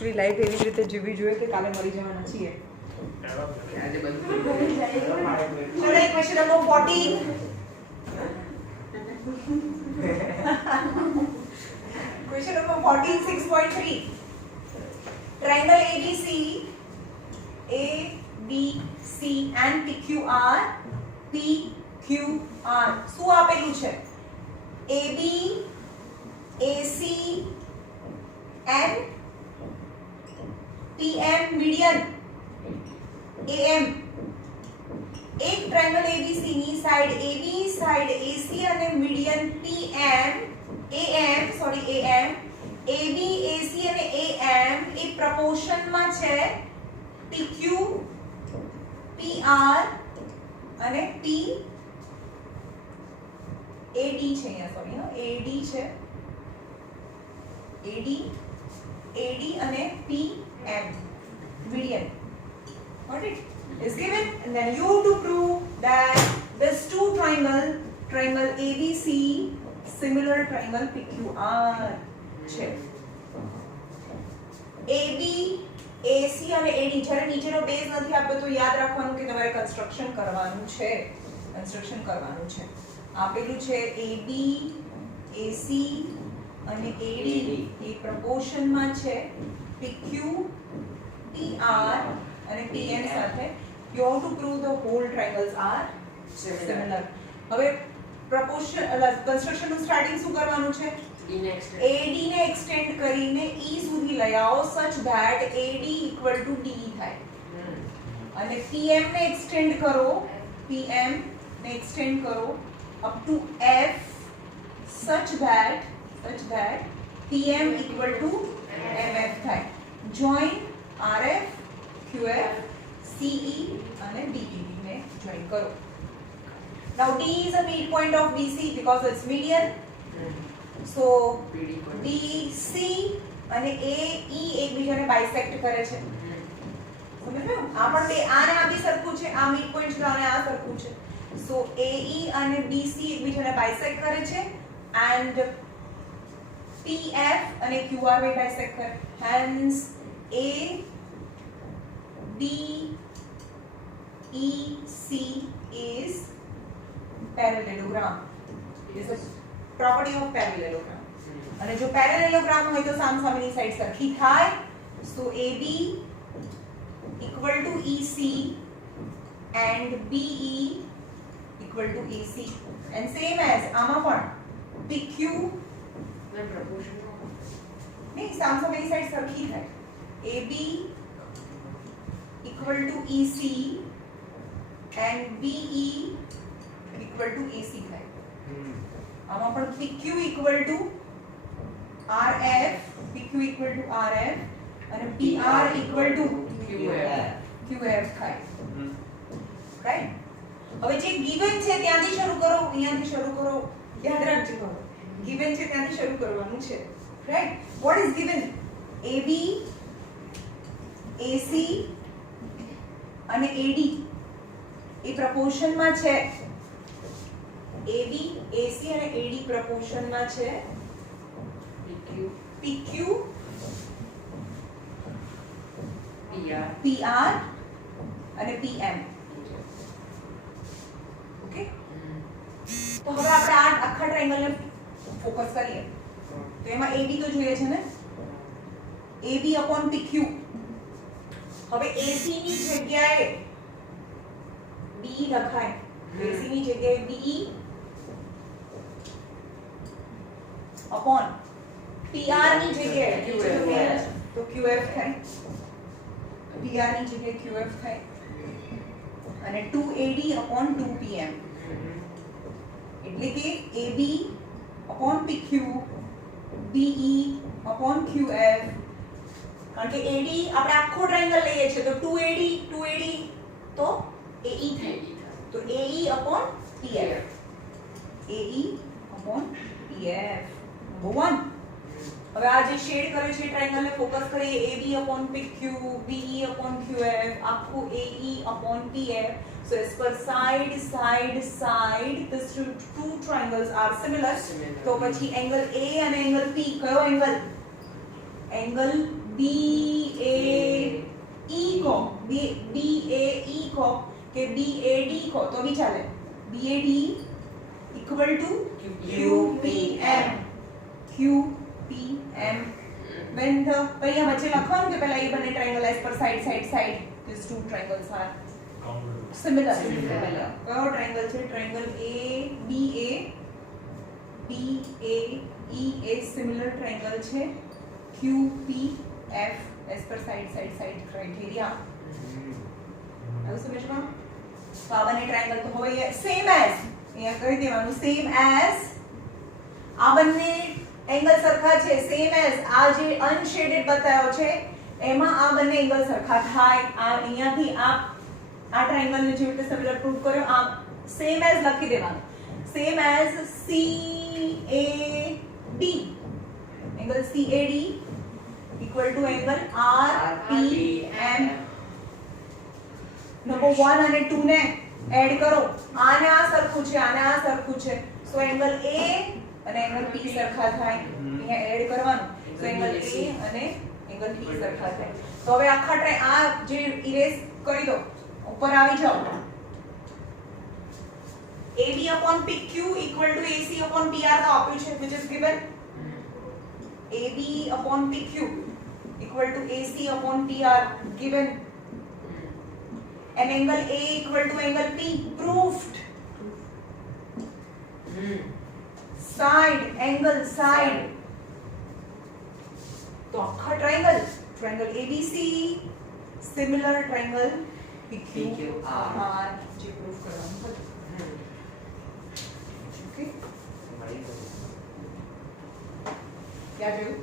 Actually life एवी रीते जीवी જોઈએ કે કાલે મરી જવાના છીએ આજે બંધ ચલો એક question number 14 Question number 14, 6.3. Triangle ABC, and PQR, શું આપેલું છે? AB, AC, and PM median, AM. એક ટ્રાયંગલ ABC ની સાઈડ AB, સાઈડ AC અને મીડિયન AM, AB, AC અને AM એ પ્રપોર્શન માં છે PQ, PR અને P AD છે અહીંયા સોરી AD છે AD અને PM median. Got it? Is given, and then you to prove that this two triangle ABC similar triangle PQR છે. AB, AC અને AD જ્યારે નીચેનો બેઝ નથી આપ્યો તો યાદ રાખવાનું કે તમારે કન્સ્ટ્રક્શન કરવાનું છે. આપેલું છે AB, AC અને AD એ પ્રપોર્શન માં છે PQ, PR અને PM સાથે. You have to prove the whole triangles are similar. હવે proportion construction નું સ્ટાર્ટિંગ શું કરવાનું છે? AD ને એક્સટેન્ડ કરીને E સુધી લઈ આવો such that AD equal to D થાય. અને PM ને એક્સટેન્ડ કરો up to F such that PM equal to MF થાય. Join RF, QF, CE and DEB ने join करो. Now D is a midpoint of BC because it's median. So BC and AE एक બીજાને bisect કરે છે. સમજ્યો? આ પણ બે આને આ બી સરખું છે, આ midpoint છે અને આ સરખું છે. So AE અને BC એક બીજાને bisect કરે છે and PF અને QR બે bisect કરે. Hence A B EC is parallelogram. It is a property of parallelogram. અને જો parallelogram હોય તો સામસામેની સાઈડ સરખી થાય. So AB equal to EC and BE equal to AC. And same as આમાં પણ PQ ને proportion નહીં સામસામેની સાઈડ સરખી થાય. AB equal to EC and BE equal to AC થાય. આમાં પણ PQ equal to RF અને PR equal to QF થાય. રાઈટ? હવે જે given છે ત્યાંથી શરૂ કરો, અહીંયાથી શરૂ કરો, યાદ રાખજો. given છે ત્યાંથી શરૂ કરવાનું છે. Right? what is given? AB, AC અને AD એ પ્રપોર્શન માં છે. AB, AC અને AD પ્રપોર્શન માં છે PQ, PR અને PM. ઓકે? તો હવે આપણે આ આખા ટ્રાયંગલ ને ફોકસ કરીએ. તો એમાં AB તો જોઈએ છે ને? AB upon PQ. હવે AC ની જગ્યાએ BE લખાય. AC ની જગ્યાએ BE upon PR ની જગ્યાએ તો QF થાય. PR ની જગ્યાએ QF થાય. અને 2AD upon 2PM. એટલે કે AB upon PQ, BE upon QF. કારણ કે AD આપણે આખો ટ્રાયંગલ લઈએ છે તો 2AD તો AE થાય. તો AE upon PF. AE upon PF. Number 1. હવે આ જે શેડ કરે છે ટ્રાયંગલ ને ફોકસ કરીએ. AB upon PQ, BE upon QF, આખું AE upon PF. So as per side, these two triangles are similar. તો પછી angle A અને angle P કયો angle? એંગલ BAE કહો, BAE કહો કે BAD કહો તો બી ચાલે. BAD equal to QPM. QPM. When the અહીંયા વચ્ચે લખવાનું કે પહેલા એ બંને triangle as per side side side these two triangles are similar. કયો ટ્રાયેંગલ છે? ટ્રાયેંગલ BAE એ સિમિલર ટ્રાયેંગલ છે. QPF as per side side side criteria. આવું સમજમાં? તો આ બંને ટ્રાયેંગલ તો હોય સેમ એઝ, અહીંયા કહી દેવાનું સેમ એઝ, આ બંને એંગલ સરખા છે સેમ એઝ આ જે અનશેડેડ બતાવ્યો છે એમાં આ બંને એંગલ સરખા થાય. આ અહીંયાથી આ ટ્રાયેંગલ ને જે રીતે સિમિલર પ્રૂવ કર્યો આ સેમ એઝ લખી દેવાનું. Same as CAD, angle CAD equal to angle RPM. Number 1 અને 2 ને એડ કરો. આને આ સરખું છે, આને આ સરખું છે, સો એંગલ A અને એંગલ P સરખા થાય. અહીંયા એડ કરવાનું, તો એંગલ A અને એંગલ P સરખા થાય. તો હવે આખા આ જે ઇરેઝ કરી દો, ઉપર આવી જાઓ. AB upon PQ equal to AC upon PR તો આપ્યું છે, which is given. AB upon PQ equal to AC upon PR given. And angle A equal to angle P proved. Side, angle, side. तो आखा triangle ABC similar triangle PQR જે proof કરવાનું હતું. Okay, क्या જોયું?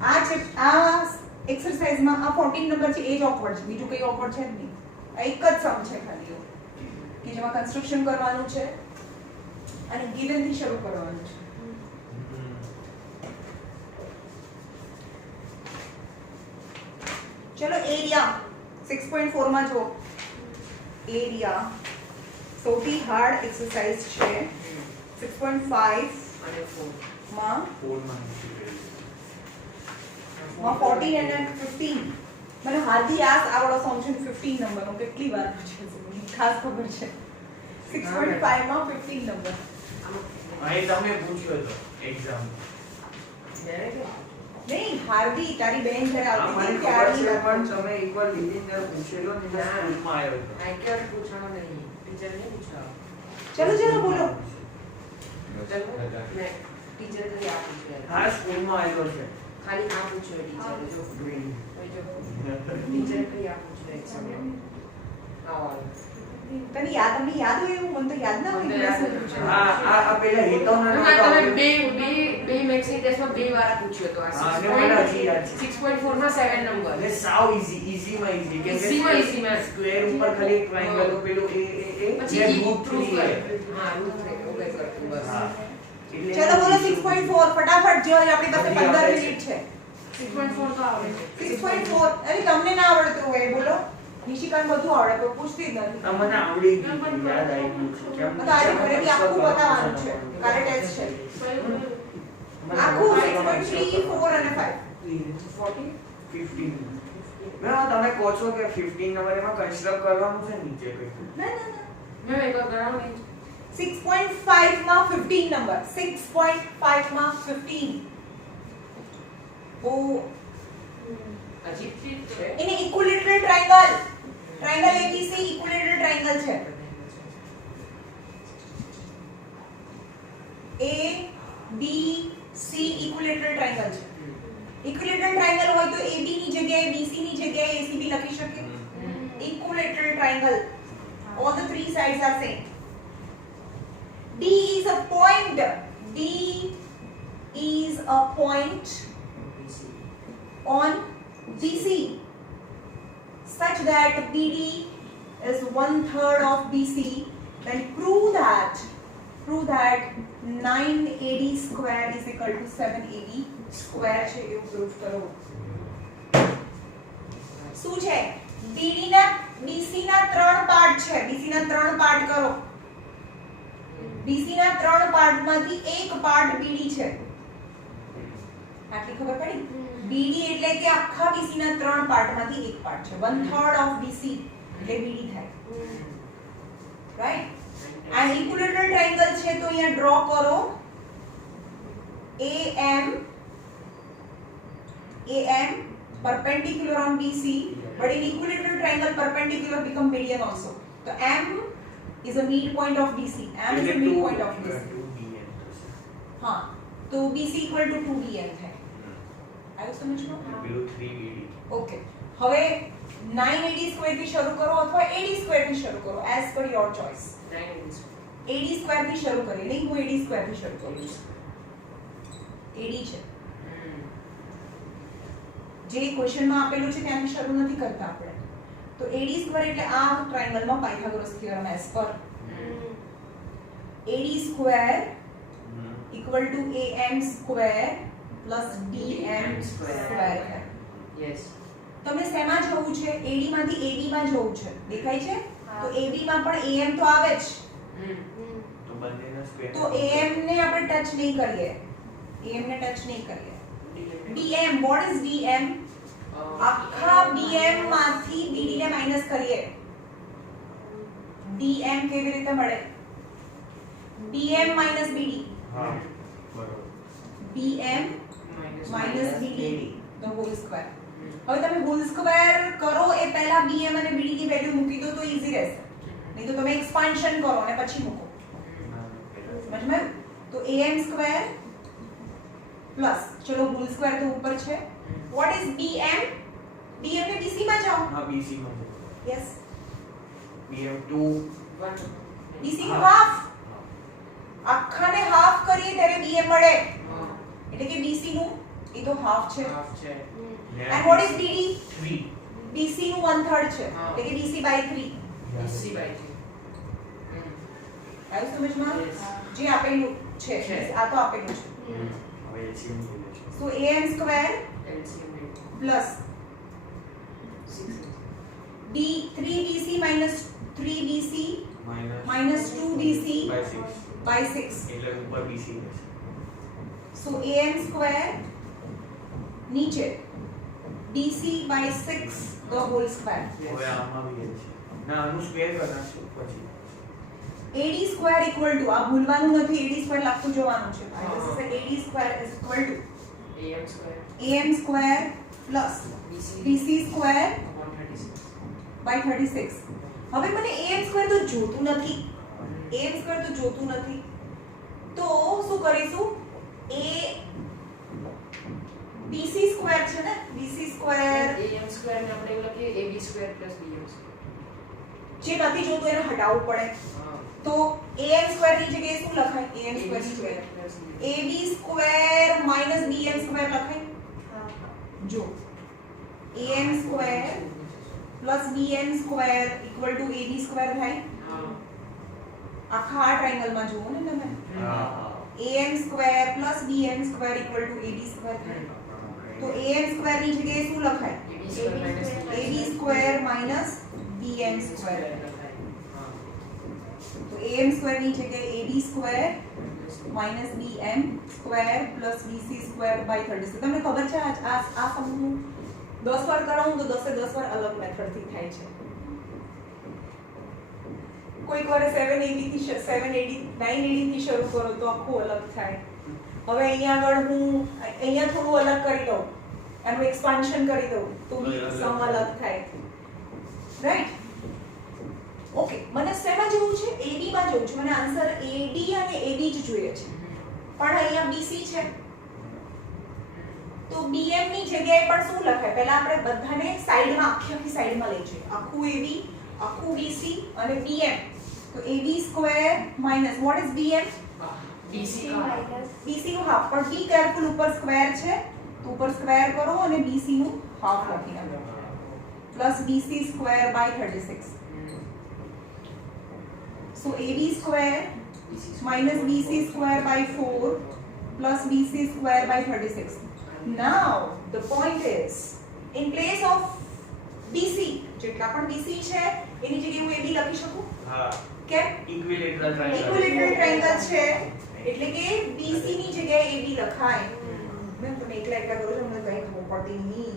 આ एक्सरसाइज માં આ 14 નંબર છે એ જ ઓકવર્ડ છે, બીજું કઈ ઓકવર્ડ છે જ નહીં. આ એક જ સમ છે ખાલી કે જેમાં કન્સ્ટ્રક્શન કરવાનું છે અને ગિવન થી શરૂ કરવાનું છે. ચલો એરિયા 6.4 માં જો એરિયા સૌથી હાર્ડ એક્સરસાઇઝ છે 6.5 અને 4 માં 14 અને 15 મને હાર્દી આવડો સમ છે 15 નંબરનો કેટલી વાર પૂછે છે ખાસ ખબર છે. 6.5 માં 15 નંબર અહીં તમે પૂછ્યો તો એક્ઝામ નહીં, હાર્દી તારી બેન જ્યારે આવતી હતી ત્યારે ત્યારે પણ તમે એકવાર લીલીને પૂછેલો ને સ્કૂલમાં આવ્યો હતો. આ કે પૂછવાનો નહીં, ટીચર ને પૂછાવો. ચલો બોલો. ચલો મેં ટીચર કરી આ પૂછ્યું. હા સ્કૂલમાં આવ્યો છે. ખાલી આ પૂછ્યું ટીચર જો ગ્રીન ટીચર કરી આ પૂછ્યું એક્ઝામ આવો તને તમને યાદ હોય એવું? મને તો યાદ ના હોય. મેં શું પૂછ્યું? આ પેલા હેતોના ના તમે બે મેક્સની ટેસ્ટમાં બે વાર પૂછ્યો તો આ હા, ને મને હજી યાદ છે. 6.4 માં 7 નંબર એટલે સાવ ઈઝી માં ઈઝી કે Easy માં easy માં. સ્ક્વેર ઉપર ખાલી એક ટ્રાયેંગલ તો પેલું એ પછી જે ઈ રૂટ proof 3 કર. છે. હા રૂટ 3 ઓકે કરતું બસ હા એટલે ચલો બોલો 6.4 ફટાફટ જો આપણી પાસે 15 મિનિટ છે. 6.4 તો આવડે છે 6.4 અરે તમને ના આવડતું હોય બોલો. નિશિકાંત બધું આવડે તો પૂછતી જ નથી. આ મને આવડી ગયું, યાદ આવી ગયું છે. કેમ તો આજે ઘરેથી આખું બતાવવાનું છે. કાલે ટેસ્ટ છે. આખું 6.3 4 અને 5 40 15 ના તમે કહો છો કે 15 નંબર એમાં કન્સ્ટ્રક્ટ કરવાનું છે નીચે કઈ ના મેં એક વાર કરાવું નહીં 6.5 માં 15 નંબર 6.5 માં 15 ઓ અજીબ ચીજ છે એને equilateral triangle ABC equilateral triangle છે. ABC ઇક્વિલેટરલ ટ્રાયેંગલ છે. ઇક્વિલેટરલ ટ્રાયેંગલ હોય તો AB ની જગ્યાએ BC ની જગ્યાએ AC બી લખી શકે. Equilateral triangle all the three sides are same. D is a point. D is a point on BC such that BD is 1/3 of BC. Then prove that 9AD square is equal to 7AD square છે એવું proof કરો. શું છે? BD ના BC ના 3 part છે. BC ના 3 part કરો. BC ના 3 પાર્ટમાંથી એક પાર્ટ BD છે. આટલી ખબર પડી? BD એટલે કે આખા BC ના 3 પાર્ટમાંથી એક પાર્ટ છે. 1/3 ઓફ BC એટલે BD થાય. રાઈટ? આ ઇક્વિલેટરલ ટ્રાયેંગલ છે તો અહીંયા ડ્રો કરો AM perpendicular on BC, but in equilateral triangle perpendicular become median also. So M is a midpoint of BC. M is a midpoint of BC. हाँ, तो BC equal to 2BM है. आयो समझ में? પેલું 3BD. Okay. હવે 9AD square થી શરૂ કરો અથવા AD square થી શરૂ કરો as per your choice. 9 AD square થી શરૂ કરીએ. નહીં, હું AD square થી શરૂ કરું છું. AD છે. જે ક્વેશ્ચનમાં આપેલું છે ત્યાંથી શરૂ નથી કરતા આપણે. તો AD સ્ક્વેર એટલે આ ટ્રાયેંગલમાં Pythagoras theorem as per AD square equal to AM square plus DM square છે. યસ. તમને શેમાં જવું છે? AD માંથી AB માં જવું છે. દેખાય છે? તો AB માં પણ AM તો આવે જ. તો બંનેનો સ્ક્વેર. તો AM ને આપણે ટચ નહીં કરીએ. AM ને ટચ નહીં કરીએ. BM, what is BM? આખા BM માંથી BD ને માઈનસ કરીએ. DM કેવી રીતે મળે? BM minus BD. હા બરોબર. BM minus BD the whole square. હવે તમે હોલ સ્ક્વેર કરો એ પહેલા BM અને BD ની વેલ્યુ મૂકી દો તો ઈઝી રહેશે. નહીં તો તમે એક્સપાન્શન કરો અને પછી મૂકો. સમજમાં? તો AM સ્ક્વેર પ્લસ ચલો હોલ સ્ક્વેર તો ઉપર છે. What is BM? BM ને BC માં જાઓ. હા BC માં છે. Yes. BM2 BC નું હાફ. આખાને હાફ કરીએ ત્યારે BM મળે. એટલે કે BC નું એ તો હાફ છે. And what is BD? 3. BC નું 1/3 છે. એટલે કે BC by 3. આયું સમજમાં? જે આપેલું છે આ તો આપેલું છે. હવે LCM જોઈએ છે. So AM square plus D 3BC minus 3BC minus 2BC by 6. એટલે ઉપર BC હશે. So AM square नीचे BC by 6 the whole square. હવે આમાં બી છે. ના આનું સ્ક્વેર કરનાશું પછી. AD square equal to આ ભૂલવાનું નથી. AD square લખતું જવાનું છે. This is AD square is equal to AM square plus BC square by 36. હવે મને AM square તો જોતું નથી. AM square તો જોતું નથી. તો શું કરીશું? A BC square છે ને? BC square AM સ્ક્વેર ને આપણે એવું લખીએ AB square plus BM square. જે નથી જોતું એને હટાવવું પડે. તો AM square ની જગ્યાએ શું લખાય? AM square ની જગ્યાએ AB square minus BM square લખાય. જો AM square plus BM square equal to AB square થાય. આખા આ ટ્રાયેંગલ માં જુઓ ને તમે. AM square plus BM square equal to AB square થાય. તો AM square ની જગ્યાએ શું લખાય? AB square minus BM square. તો AM square ની જગ્યાએ AB square minus BM square plus BC square by 36. તમને ખબર છે આ સમૂહ 10 વાર કરાવું તો 10 વાર અલગ મેથડ થી થાય છે. કોઈક વાર 780 થી 780 980 થી શરૂ કરો તો આખું અલગ થાય. હવે અહીંયા આગળ હું અહીંયા થોડું અલગ કરી દઉં એનું એક્સપાન્શન કરી દઉં તો સમ અલગ થાય. રાઈટ? ઓકે, મને શેમાં જવું છે? AD માં જવું છે. મને આન્સર AD અને AB જ જોઈએ છે. પણ અહીંયા BC છે. તો BM ની જગ્યાએ પણ શું લખાય? પહેલા આપણે બધાને સાઈડમાં આખી સાઈડમાં લઈ જઈએ. આખું AB, આખું BC અને BM. તો AB square minus what is BM? BC BC નું હાફ. પણ બી કેરફુલ ઉપર સ્ક્વેર છે તો ઉપર સ્ક્વેર કરો અને BC નું હાફ લખી નાખો. Plus BC square by 36. So AB square minus BC square by 4 plus BC square by 36. Now the point is, in place of BC, જેટલા પણ BC છે એની જગ્યાએ હું AB લખી શકું. હા. કેમ? Equilateral triangle. ઇક્વિલેટરલ ટ્રાયેંગલ છે એટલે કે BC ની જગ્યાએ AB લખાય. મેં તમે એકલા એકલા કરો છો મને કઈ ખબર પડતી નહીં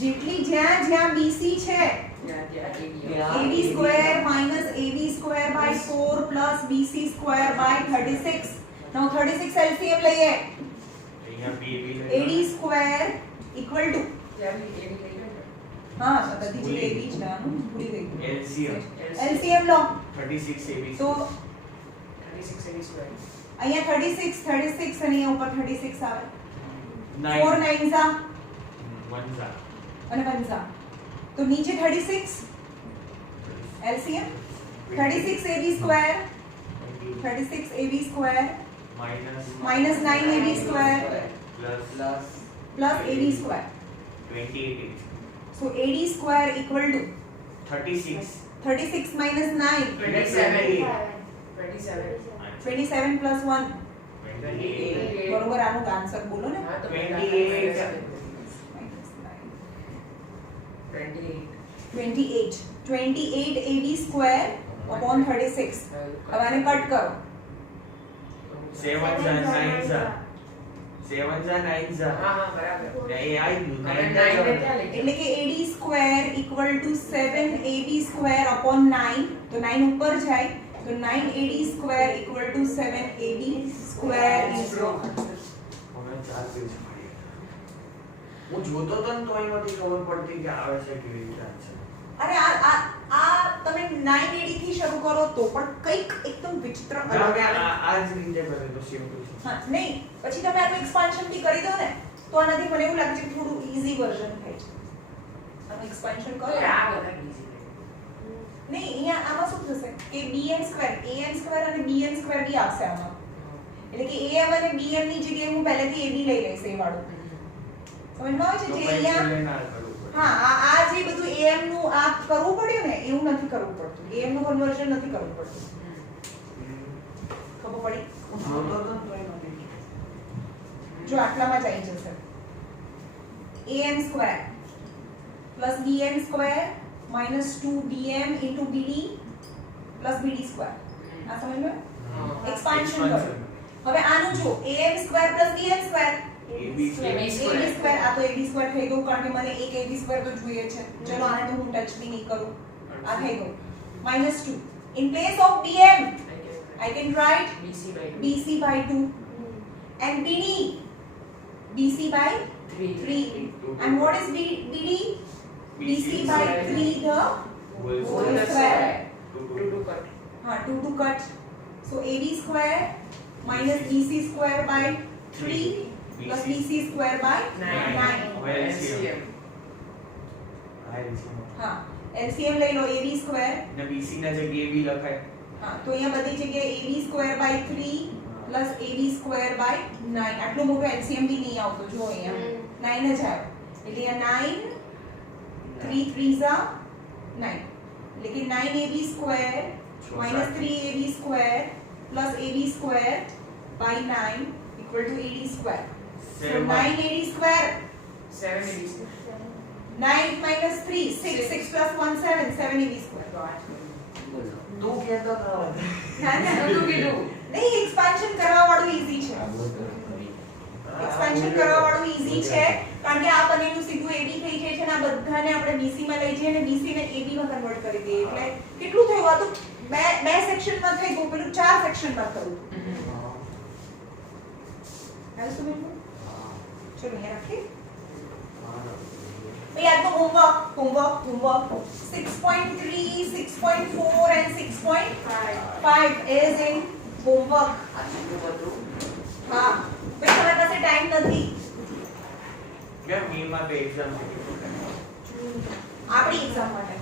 જેટલી જ્યાં જ્યાં BC છે ત્યાં ત્યાં AB square minus AB square by 4 plus BC square by 36 now 36 LCM લઈએ અહીંયા B AD square equal to ત્યાં બી એવી લઈ લો હા તો બધી જ AB જ નાનું ભૂલી ગઈ LCM LCM લો 36 AB તો 36 એવી સ્ક્વેર અહીંયા 36 અને અહીંયા ઉપર 36 આવે 4 9 9s આ 1 ઝા અને 1s આ તો નીચે 36 LCM 36 AB square 36 AB square minus 9 AB square plus plus AD square 28 so AD square equal to 36 36 minus 9 27 plus 1 28 બરોબર આનું આન્સર બોલો ને હા તો 28 28 28 AB square upon 36 હવે આને કટ કરો 7 ઝા 9 ઝા 7 ઝા 9 ઝા હા હા બરાબર એ આઈ ગયું હવે 9 9 ને ઝા ત્યાં લઈ એટલે કે AD square equal to 7 AB square upon 9 તો 9 ઉપર જાય તો 9 AD square equal to 7 AB square is wrong મને 4 પેજ મળી હું જોતો તો ને તોય નથી ખબર પડતી કે આવે છે કેવી રીતે આન્સર અરે આ તમે 9 AD થી શરૂ કરો તો પણ કંઈક એકદમ વિચિત્ર અલગ તમે આવે. આ જ રીતે કરે તો સિમ્પલ છે હા નહીં પછી તમે આનું એક્સપાન્શન થી કરી દો ને તો આનાથી મને એવું લાગે છે કે થોડું ઈઝી વર્ઝન થાય છે આનું એક્સપાન્શન કરો આ બધા easy નહીં અહીંયા આમાં શું થશે કે bn સ્ક્વેર an સ્ક્વેર અને bn સ્ક્વેર બી આવશે આમાં એટલે કે am અને bn ની જગ્યાએ હું પહેલેથી ab લઈ લઈશ એ વાળું સમજમાં આવે છે જે અહીંયા ના કરવું પડે હા આ જે બધું am નું આ કરવું પડ્યું ને એવું નથી કરવું પડતું am નું કન્વર્ઝન નથી કરવું પડતું ખબર પડી હું જોતો તો ને તોય નથી જો આટલામાં જ આવી જશે am square plus bn square minus 2bm into bd plus bd square આ સમજ લો એક્સપાન્શન કરો હવે આનું જો am square plus bm square AB ab square આ તો ab સ્ક્વેર થઈ ગયું કારણ કે મને એક ab સ્ક્વેર તો જોઈએ છે ચલો આને તો હું ટચ બી નહીં કરું આ થઈ ગયું -2 in place of bm I can write BC by 2 bc by 2 and bd bc by 3 and what is bd bc by 3 the whole whole square. square to cut हाँ 2 cut so ab square minus bc square by 3 plus bc square by 9 Well, LCM આ રીતે हाँ LCM લઈ લો ab square ને BC ના જગ્યાએ B લખાય हाँ તો અહીંયા બધી જગ્યાએ ab square by 3 plus ab square by 9 આટલો મોટો LCM બી નહીં આવતો જો અહીંયા 9 જ આવ્યો એટલે અહીંયા 9 3 3s are 9 એટલે કે 9ab square minus 3ab square plus ab square by 9 equal to ad square. So 9ad square 7 AB 9 minus 3 6 6 plus 1 7 7ab square. તું કહેતો તો ના ના શું કીધું નહીં એક્સપાન્શન કરવા વાળું ઈઝી છે એક્સપાન્શન કરવા વાળું ઈઝી છે કારણ કે આ બનેનું સીધું ab થઈ જાય છે અને આ બધાને આપણે bc માં લઈ જઈએ અને bc ને ab માં કન્વર્ટ કરી દઈએ એટલે કેટલું થયું આ તો બે સેક્શન માં થઈ ગયું પેલું 4 સેક્શન માં થયું હવે શું બોલું ચલો અહીંયા રાખીએ ભાઈ આ તો homework 6.3 6.4 and 6.5 is in homework આટલું બધું હા ભાઈ તમારી પાસે ટાઈમ નથી મેં મે માં તો એક્ઝામ છે આપણી એક્ઝામ માટે